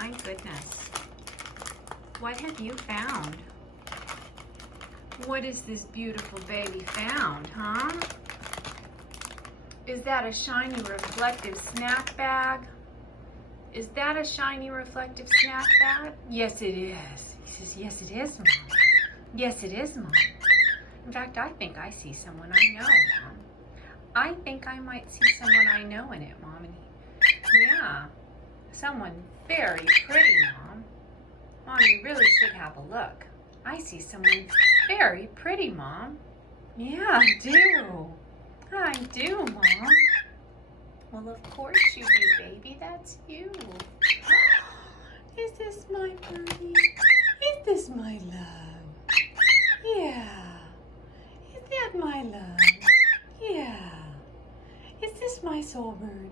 my goodness. What have you found? What is this beautiful baby found, huh? Is that a shiny reflective snack bag? Is that a shiny reflective snack bag? Yes, it is. He says, yes, it is, Mom. Yes, it is, Mom. In fact, I think I see someone I know, Mom. I think I might see someone I know in it, Mom. And yeah, someone very pretty, Mom. Mom, you really should have a look. I see someone very pretty, Mom. Yeah, I do. I do, Mom. Well, of course you do, baby. That's you. Is this my birdie? Is this my love? Yeah. Is that my love? Yeah. Is this my soul bird?